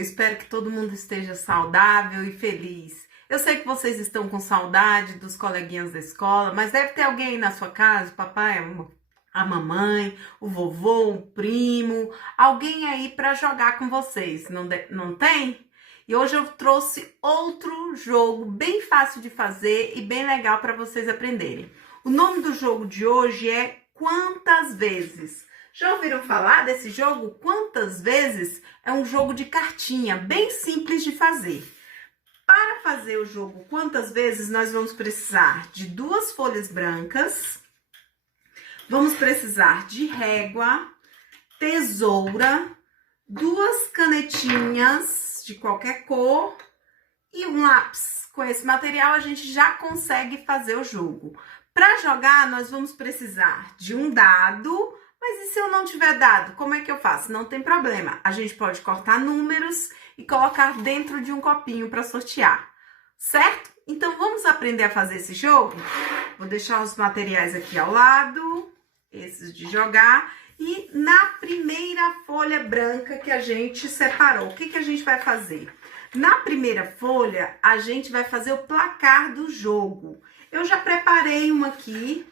Espero que todo mundo esteja saudável e feliz. Eu sei que vocês estão com saudade dos coleguinhas da escola, mas deve ter alguém aí na sua casa, o papai, a mamãe, o vovô, o primo, alguém aí para jogar com vocês, não tem? E hoje eu trouxe outro jogo bem fácil de fazer e bem legal para vocês aprenderem. O nome do jogo de hoje é Quantas Vezes? Já ouviram falar desse jogo? Quantas Vezes? É um jogo de cartinha, bem simples de fazer. Para fazer o jogo Quantas Vezes, nós vamos precisar de 2 folhas brancas, vamos precisar de régua, tesoura, 2 canetinhas de qualquer cor e um lápis. Com esse material, a gente já consegue fazer o jogo. Para jogar, nós vamos precisar de um dado. Mas e se eu não tiver dado? Como é que eu faço? Não tem problema. A gente pode cortar números e colocar dentro de um copinho para sortear, certo? Então, vamos aprender a fazer esse jogo? Vou deixar os materiais aqui ao lado, esses de jogar. E na primeira folha branca que a gente separou, o que a gente vai fazer? Na primeira folha, a gente vai fazer o placar do jogo. Eu já preparei uma aqui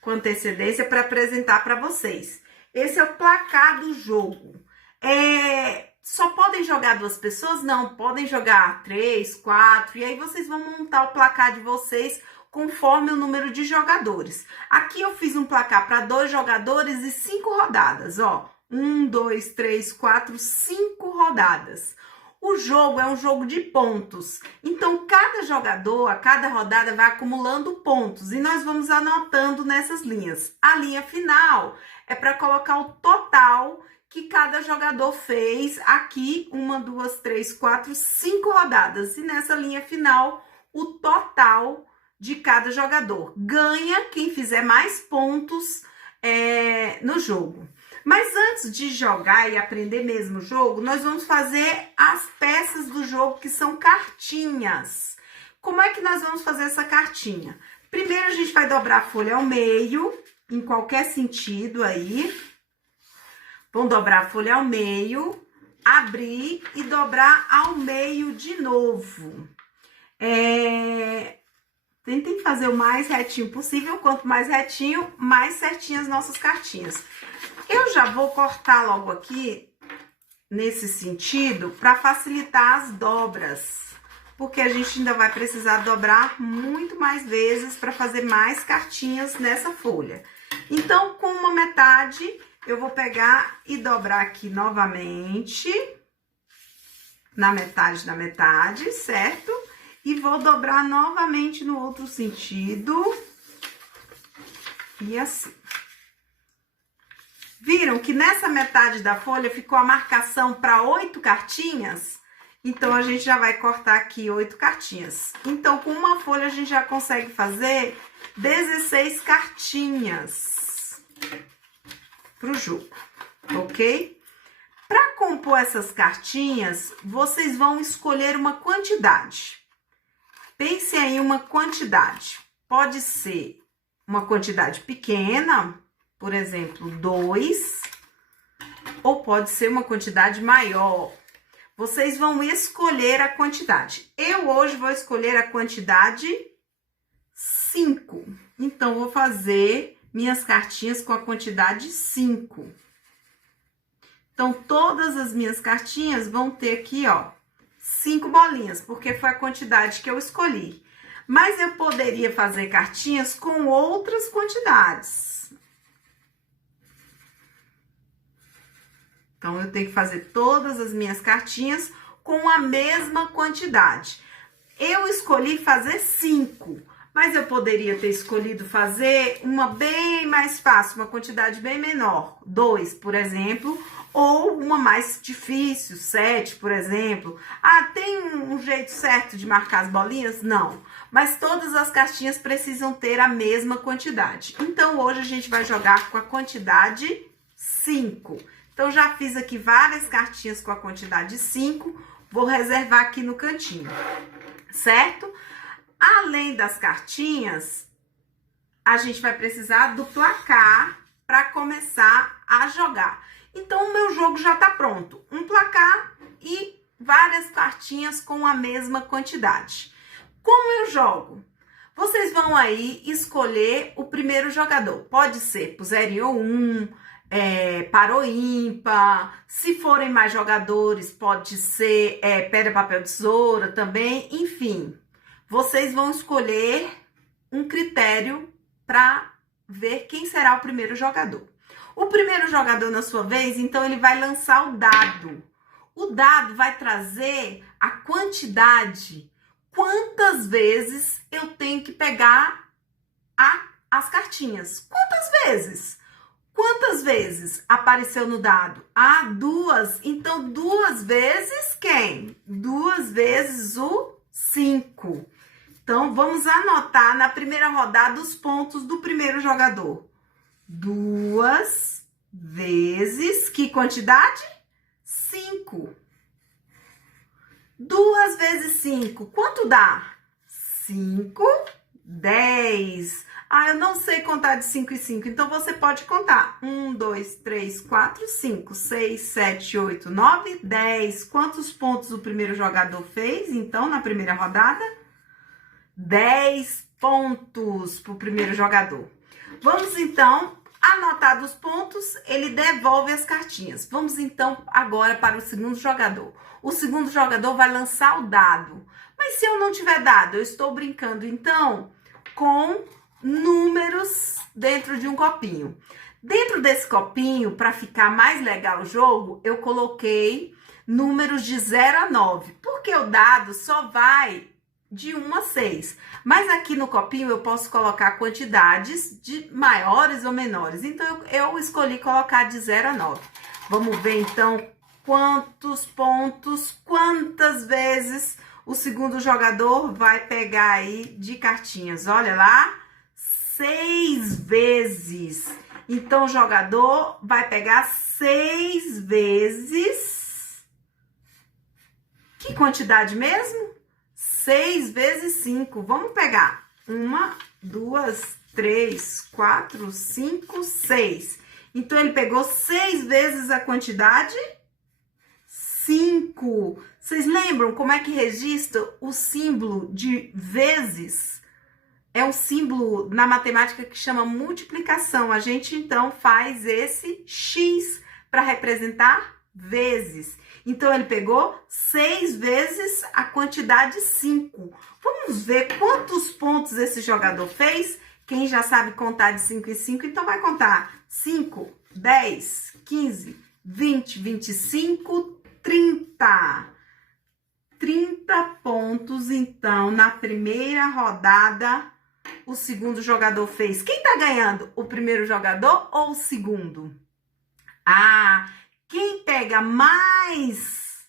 com antecedência para apresentar para vocês. Esse é o placar do jogo. Só podem jogar 2 pessoas? Não, podem jogar 3, 4, e aí vocês vão montar o placar de vocês conforme o número de jogadores. Aqui eu fiz um placar para 2 jogadores e 5 rodadas, ó. 1, 2, 3, 4, 5 rodadas. O jogo é um jogo de pontos, então cada jogador, a cada rodada, vai acumulando pontos e nós vamos anotando nessas linhas. A linha final é para colocar o total que cada jogador fez aqui, 1, 2, 3, 4, 5 rodadas. E nessa linha final, o total de cada jogador. Ganha quem fizer mais pontos no jogo. Mas antes de jogar e aprender mesmo o jogo, nós vamos fazer as peças do jogo, que são cartinhas. Como é que nós vamos fazer essa cartinha? Primeiro, a gente vai dobrar a folha ao meio, em qualquer sentido aí. Vamos dobrar a folha ao meio, abrir e dobrar ao meio de novo. Tentem fazer o mais retinho possível. Quanto mais retinho, mais certinhas as nossas cartinhas. Eu já vou cortar logo aqui, nesse sentido, para facilitar as dobras. Porque a gente ainda vai precisar dobrar muito mais vezes para fazer mais cartinhas nessa folha. Então, com uma metade, eu vou pegar e dobrar aqui novamente, na metade da metade, certo? E vou dobrar novamente no outro sentido. E assim. Viram que nessa metade da folha ficou a marcação para 8 cartinhas? Então, a gente já vai cortar aqui 8 cartinhas. Então, com uma folha, a gente já consegue fazer 16 cartinhas para o jogo, ok? Para compor essas cartinhas, vocês vão escolher uma quantidade. Pense aí uma quantidade. Pode ser uma quantidade pequena, por exemplo, 2, ou pode ser uma quantidade maior. Vocês vão escolher a quantidade. Eu hoje vou escolher a quantidade 5. Então, vou fazer minhas cartinhas com a quantidade 5. Então, todas as minhas cartinhas vão ter aqui, ó, 5 bolinhas, porque foi a quantidade que eu escolhi. Mas eu poderia fazer cartinhas com outras quantidades. Então, eu tenho que fazer todas as minhas cartinhas com a mesma quantidade. Eu escolhi fazer 5, mas eu poderia ter escolhido fazer uma bem mais fácil, uma quantidade bem menor, 2, por exemplo, ou uma mais difícil, 7, por exemplo. Ah, tem um jeito certo de marcar as bolinhas? Não, mas todas as cartinhas precisam ter a mesma quantidade. Então, hoje a gente vai jogar com a quantidade 5. Então, já fiz aqui várias cartinhas com a quantidade 5, vou reservar aqui no cantinho, certo? Além das cartinhas, a gente vai precisar do placar para começar a jogar. Então, o meu jogo já tá pronto. Um placar várias cartinhas com a mesma quantidade. Como eu jogo? Vocês vão aí escolher o primeiro jogador. Pode ser pro 0 ou 1, para o ímpar. Se forem mais jogadores, pode ser pedra, papel, tesoura também. Enfim, vocês vão escolher um critério para ver quem será o primeiro jogador. O primeiro jogador, na sua vez, então, ele vai lançar o dado. O dado vai trazer a quantidade, quantas vezes eu tenho que pegar as cartinhas. Quantas vezes? Quantas vezes apareceu no dado? Ah, 2. Então, 2 vezes quem? 2 vezes o 5. Então, vamos anotar na primeira rodada os pontos do primeiro jogador. 2 vezes, que quantidade? 5. 2 vezes 5, quanto dá? 5, 10. Ah, eu não sei contar de 5 em 5, então você pode contar. 1, 2, 3, 4, 5, 6, 7, 8, 9, 10. Quantos pontos o primeiro jogador fez, então, na primeira rodada? 10 pontos para o primeiro jogador. Vamos, então, anotar dos pontos, ele devolve as cartinhas. Vamos, então, agora para o segundo jogador. O segundo jogador vai lançar o dado. Mas se eu não tiver dado, eu estou brincando, então, com números dentro de um copinho. Dentro desse copinho, para ficar mais legal o jogo, eu coloquei números de 0 a 9. Porque o dado só vai de 1 a 6. Mas aqui no copinho eu posso colocar quantidades de maiores ou menores. Então, eu escolhi colocar de 0 a 9. Vamos ver, então, quantos pontos, quantas vezes o segundo jogador vai pegar aí de cartinhas. Olha lá, 6 vezes. Então, o jogador vai pegar 6 vezes. Que quantidade mesmo? 6 vezes 5. Vamos pegar. 1, 2, 3, 4, 5, 6. Então, ele pegou 6 vezes a quantidade? 5. Vocês lembram como é que registra o símbolo de vezes? É um símbolo na matemática que chama multiplicação. A gente, então, faz esse X para representar vezes. Então, ele pegou 6 vezes a quantidade 5. Vamos ver quantos pontos esse jogador fez? Quem já sabe contar de 5 em 5, então vai contar 5, 10, 15, 20, 25, 30. 30 pontos, então, na primeira rodada, o segundo jogador fez. Quem tá ganhando? O primeiro jogador ou o segundo? Ah, quem pega mais,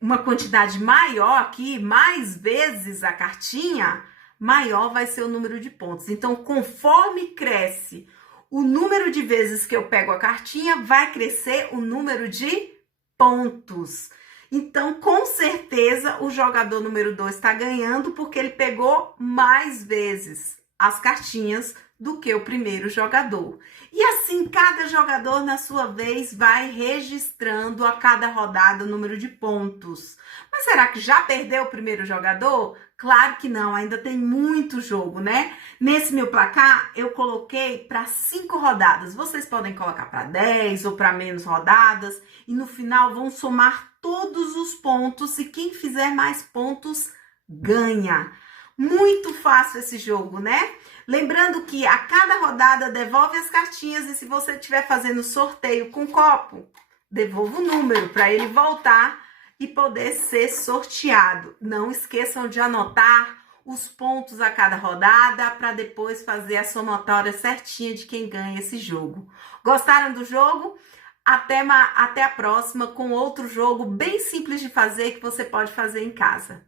uma quantidade maior aqui, mais vezes a cartinha, maior vai ser o número de pontos. Então, conforme cresce o número de vezes que eu pego a cartinha, vai crescer o número de pontos. Então, com certeza, o jogador número 2 está ganhando porque ele pegou mais vezes as cartinhas do que o primeiro jogador. E assim, cada jogador, na sua vez, vai registrando a cada rodada o número de pontos. Mas será que já perdeu o primeiro jogador? Claro que não, ainda tem muito jogo, né? Nesse meu placar, eu coloquei para 5 rodadas. Vocês podem colocar para 10 ou para menos rodadas. E no final, vão somar todos os pontos. E quem fizer mais pontos, ganha. Muito fácil esse jogo, né? Lembrando que a cada rodada devolve as cartinhas e se você estiver fazendo sorteio com copo, devolva o número para ele voltar e poder ser sorteado. Não esqueçam de anotar os pontos a cada rodada para depois fazer a somatória certinha de quem ganha esse jogo. Gostaram do jogo? Até a próxima com outro jogo bem simples de fazer que você pode fazer em casa.